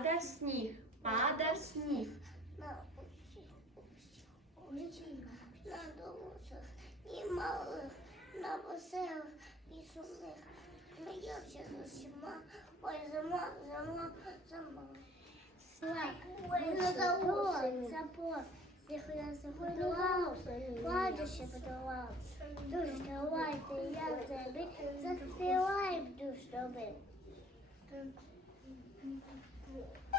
Падав сніг, падав сніг. На дорозах і малих, на веселих і сумних. Сміявся з усіма, ой, зима, зима, зима. Слайк, запор, Приходився подолав, кладіше подолав. Душ давайте, як заби, заспівай душ доби. Música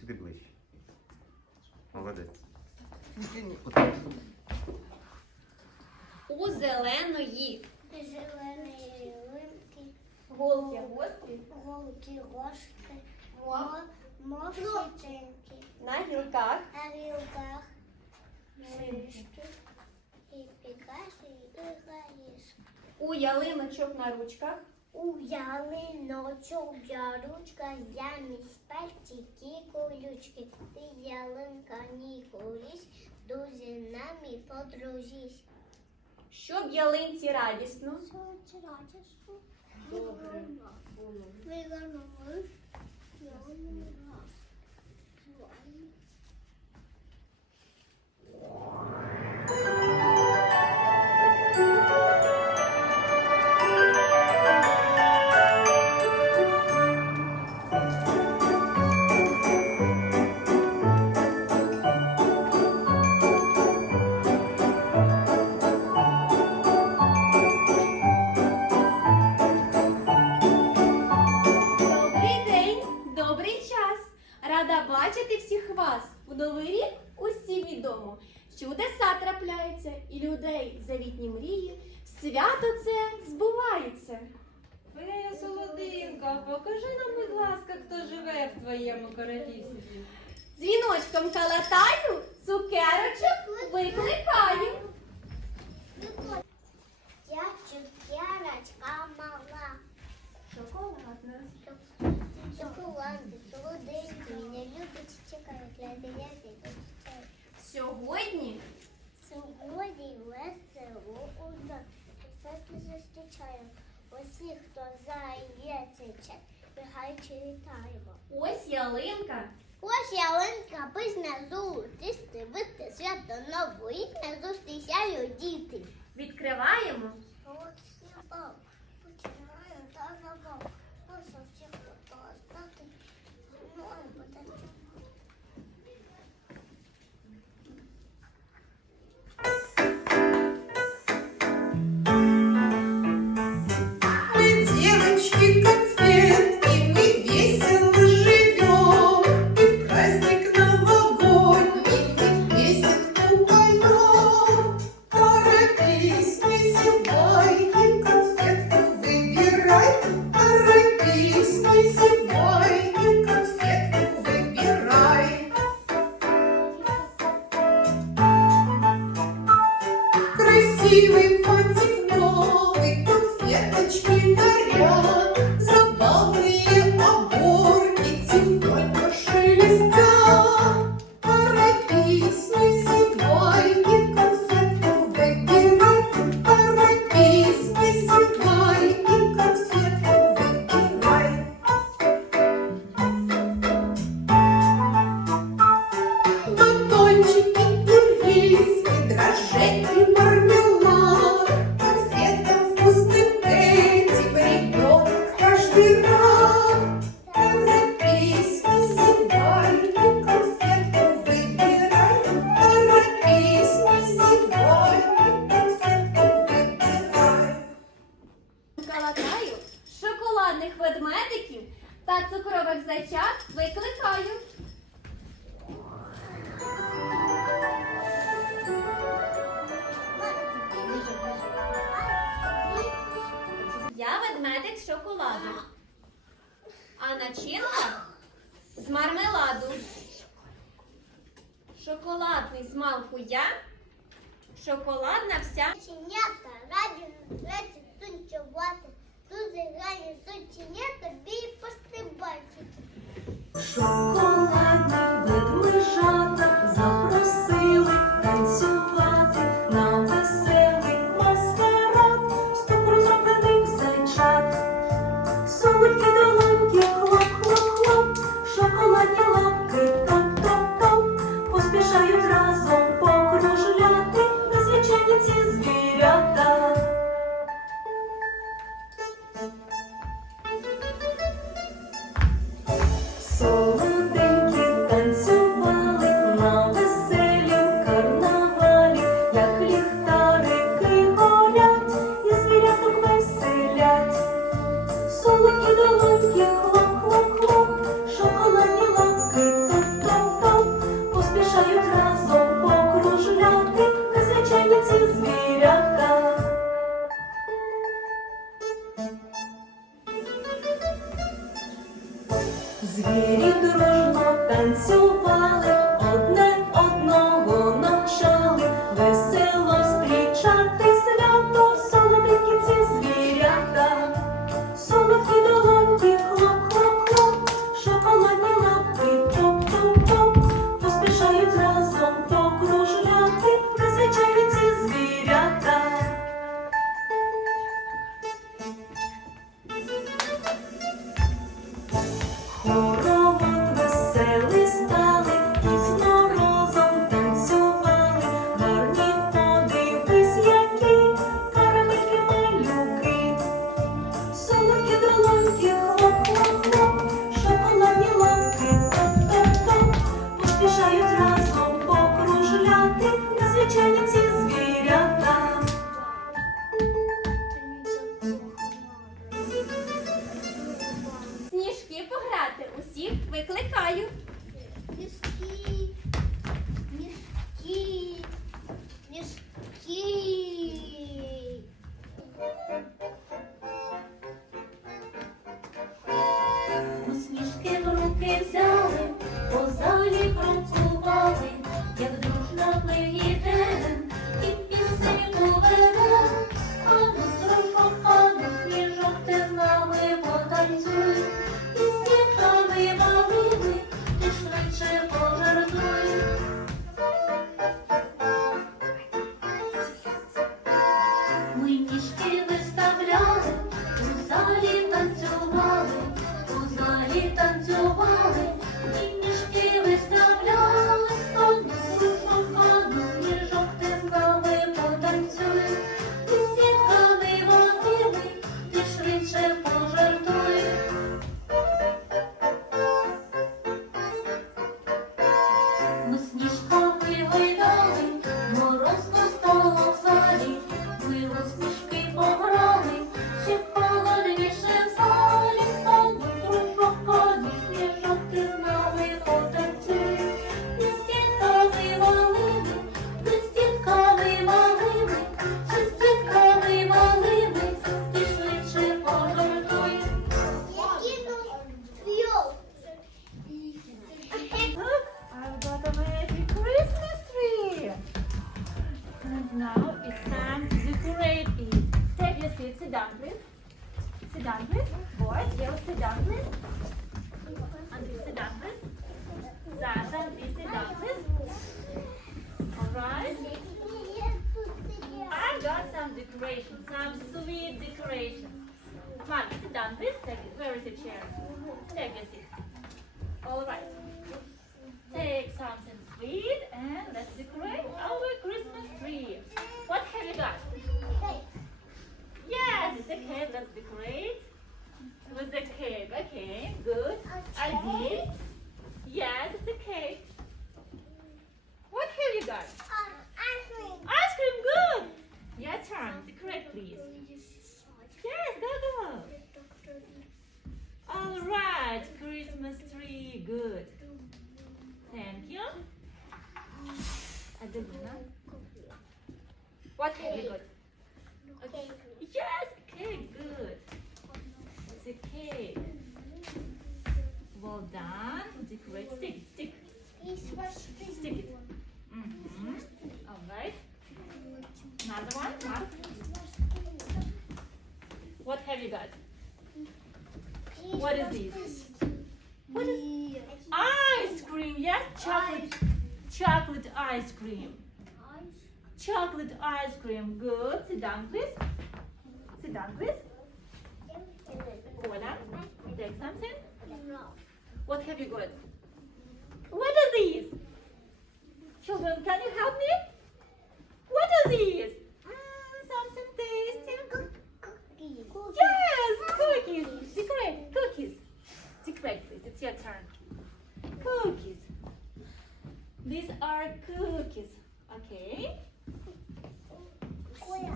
Сюди ближче. Молодець. У зеленої. Ялинки, голки гострі? Голки гошки, мох мовчинки, на гілках? На гілках, шишки, і пікаші, і гаїшки. у ялиночок на ручках У ялиночок я ручка, замість пальчики колючки. Ти ялинка не колись, друзі нами подружись. щоб ялинці радісно Що радісно? Добре. Виганули. Добрий Новий рік усім відомо. що Чудеса трапляються і людей завітні мрії. Свято це збувається. Фея солодинка, покажи нам, будь ласка, хто живе в твоєму королівстві. Дзвіночком калатаю, цукерочок викликаю. Я цукерочка мала. Шоколадна. Шоколади, Сьогодні Сьогодні весело у нас. Все зустрічаємо. Усіх, хто зається час, бігайте вітаємо. ось ялинка. Ось ялинка, писне зустрічти, вити свято нову, і не зустрічають діти. Відкриваємо. Починаю та забав. Шоколаду. А начинка з мармеладу. Шоколадний з малку я. Шоколадна вся. Синята, раді, раді танцювати. Тут зіграні сученята, бій пострибати. Шоколадні ведмежата запросили танцювати поспішають разом покружляти, незвичайні got some decorations, some sweet decorations. Mark, sit down, please. Take it. Where is the chair? Take your seat. All right. Take something sweet and let's decorate our Christmas tree. What have you got? Cake. Yes, it's a cake. Let's decorate with the cake. Okay, good. ID. Yes, it's a cake. What have you got? Ice cream, good. Your turn. Please. Yes, go, go. All right, Christmas tree, good. Thank you. Adelina, what have you got? Okay. Yes, cake, good. It's a cake. Well done. Decorate, stick, stick, stick it. Mm-hmm. All right. Another one, Mark. What have you got? What is this? What is ice cream? Yes, chocolate, chocolate ice cream. Chocolate ice cream. Good. Sit down, please. Sit down, please. Down. Take something. What have you got? What are these? Children, can you help me? What are these? Mm, something tasty. Yes, cookies. Decorate. Cookies. Decorate, please. It's your turn. Cookies. These are cookies. Okay.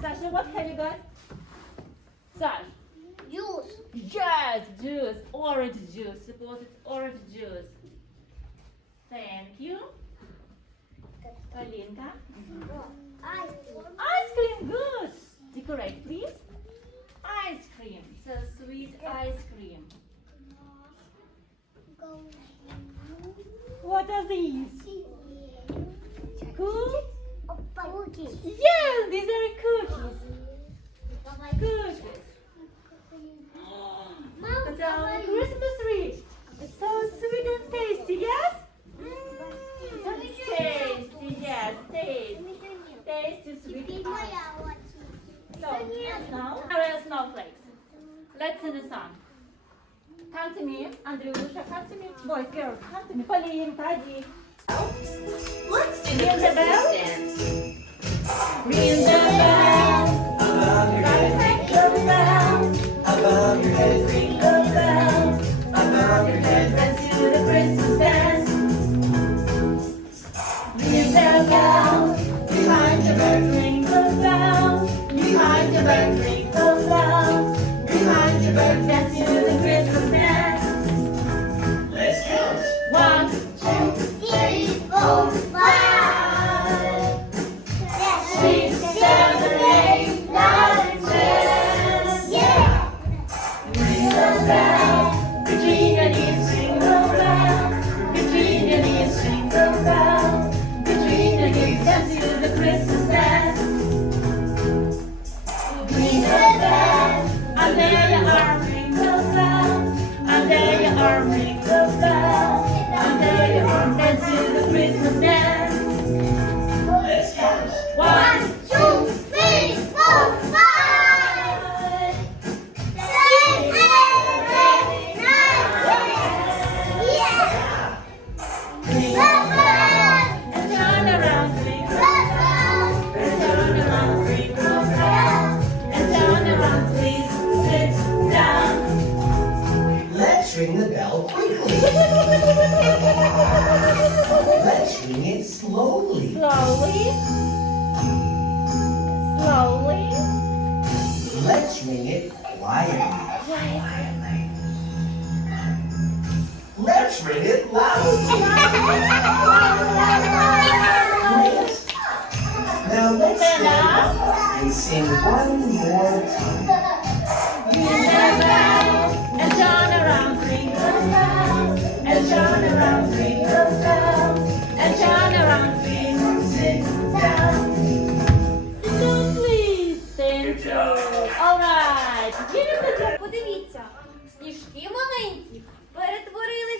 Sasha, what have you got? Sash. Juice. Yes, juice. Orange juice. Suppose it's orange juice. Thank you. Palinka. Oh, ice cream. Ice cream, good. Decorate, please. Ice cream. So sweet ice cream. What? Cool? Yes, these are it slowly. Slowly. Slowly. Let's ring it quietly. Quietly. Let's ring it loudly. Great. Now let's stand up and sing one more time. Подивіться, сніжки маленькі перетворили.